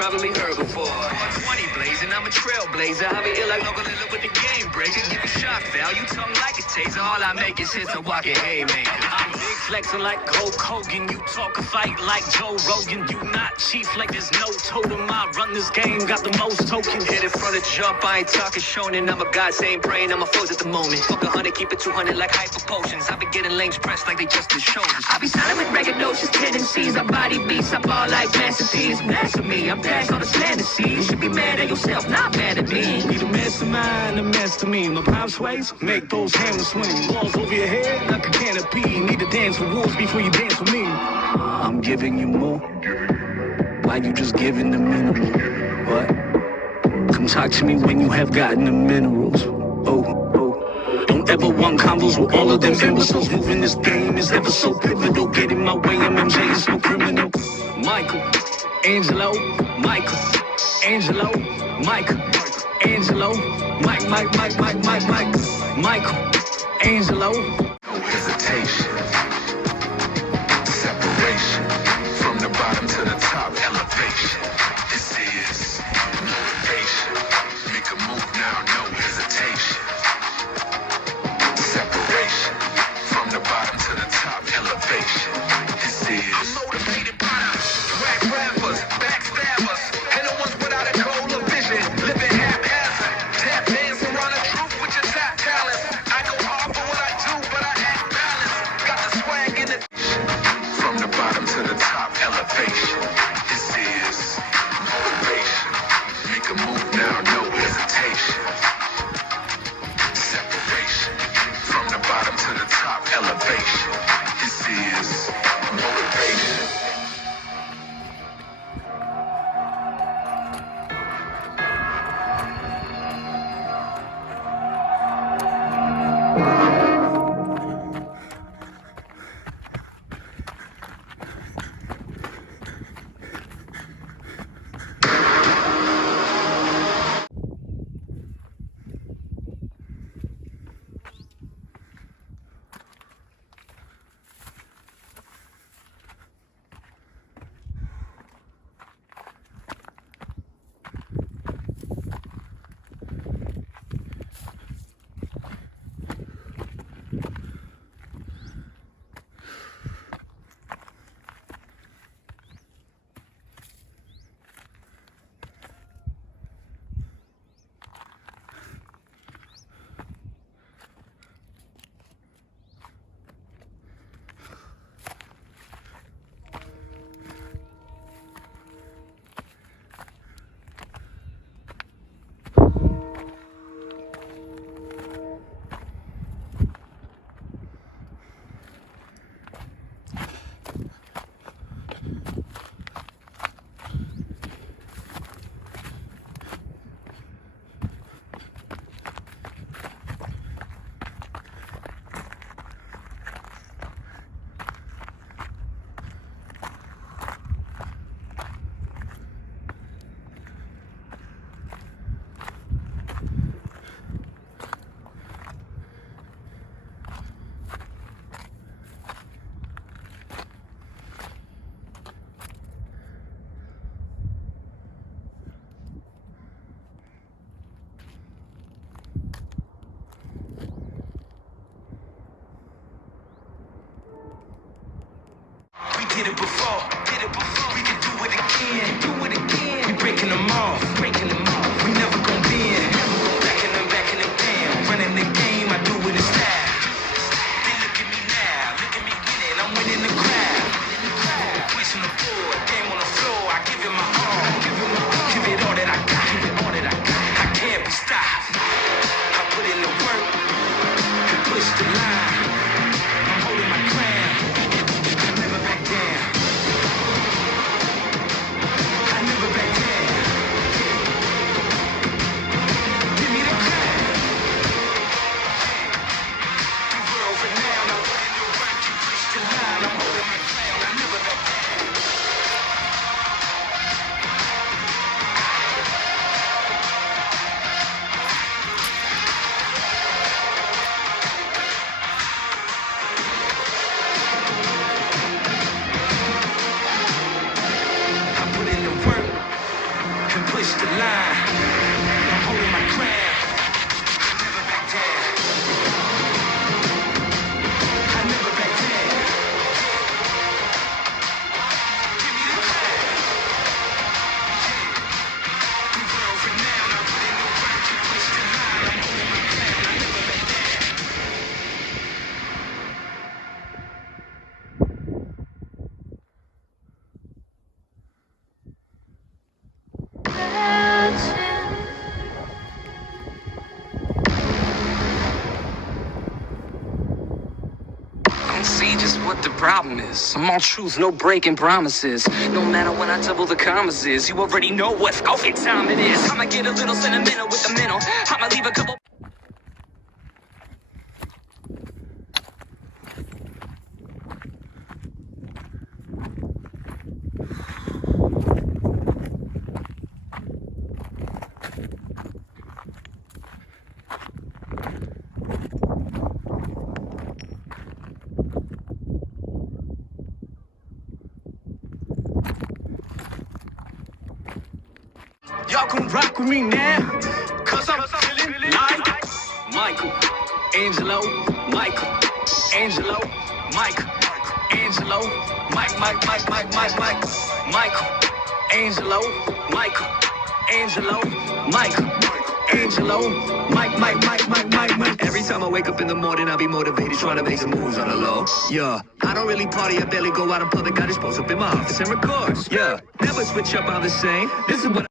probably heard before. 120 blazing, I'm a trailblazer. I be ill like local with the game breaker. Give you shock value, tongue like a taser. All I make is hits a walking haymaker. I'm big flexing like Hulk Hogan. You talk a fight like Joe Rogan. You not chief like there's no totem. I run this game, got the most tokens. Hit it from the jump, I ain't talking shonen. I'm a god, saying praying, I'm a foes at the moment. Fuck 100, keep it 200 like hyper potions. I be getting lanes pressed like they just did shoulders. I be silent with braggadocious tendencies. I body beats, I ball like masterpiece. Blasphemy, I'm past all the slander seas. You should be mad at yourself, not mad at me. Need a mastermind, a master me. My palm sways, make those hammers swing. Walls over your head like a canopy. Need to dance with wolves before you dance with me. I'm giving you more. Why you just giving the minimum? What? Come talk to me when you have gotten the minerals. Don't ever want convos with all of them imbeciles. Moving this game is ever so pivotal. Get in my way, I'm MJ, is no criminal. Michael, Angelo, Michael, Angelo, Michael, Angelo, Mike, Michael, Angelo. No hesitation, separation, from the bottom to the top, elevation. This is motivation. Make a move now, no hesitation. Separation, from the bottom to the top, elevation. This is. I'm motivated by whack rappers, backstabbers, and the ones without a goal or vision. Living haphazard, tap dancing around the truth with your tap talents. I go hard for what I do, but I act balanced. Got the swag in it. From the bottom to the top, elevation. This is motivation. Make a move now, no hesitation. Separation. From the bottom to the top, elevation. This is motivation. Did it before, we can do it again, we breaking them off, we never gon' bend, backing them down, running the game, I do it in style, they look at me now, look at me winning, I'm winning the crowd, pushing the board, game on the floor, I give it my all, give it all that I got, I can't be stopped, I put in the work, and push the line, I'm holding my crown. The problem is, I'm all truth, no breaking promises. No matter when I double the commas is, you already know what fucking time it is. I'ma get a little sentimental with the mental. I'ma leave a couple. Y'all can rock with me now, cause I'm feeling like Michael, Angelo, Michael, Angelo, Michael, Angelo, Michael, Angelo, Michael, Angelo, Michael, Angelo, Mike. Every time I wake up in the morning, I'll be motivated, trying to make some moves on the low. Yeah, I don't really party, I barely go out in public, I just post up in my office and record. Yeah, never switch up, I'm the same. This is what